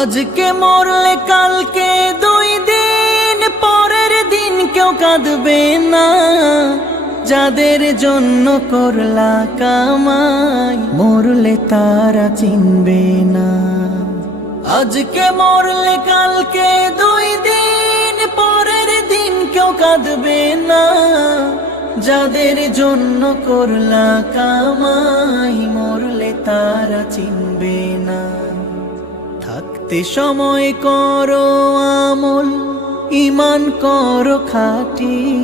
আজকে মরলে কালকে 2 দিন পরের দিন কেউ কাঁদবে না। যাদের জন্য করলা কামাই মরলে তারা চিনবে না। আজকে মরলে কালকে 2 দিন পরের দিন কেউ কাঁদবে না। যাদের জন্য করলা কামাই মরলে তারা চিনবে না। থাকতে সময় করো আমল, ঈমান করো খাঁটি।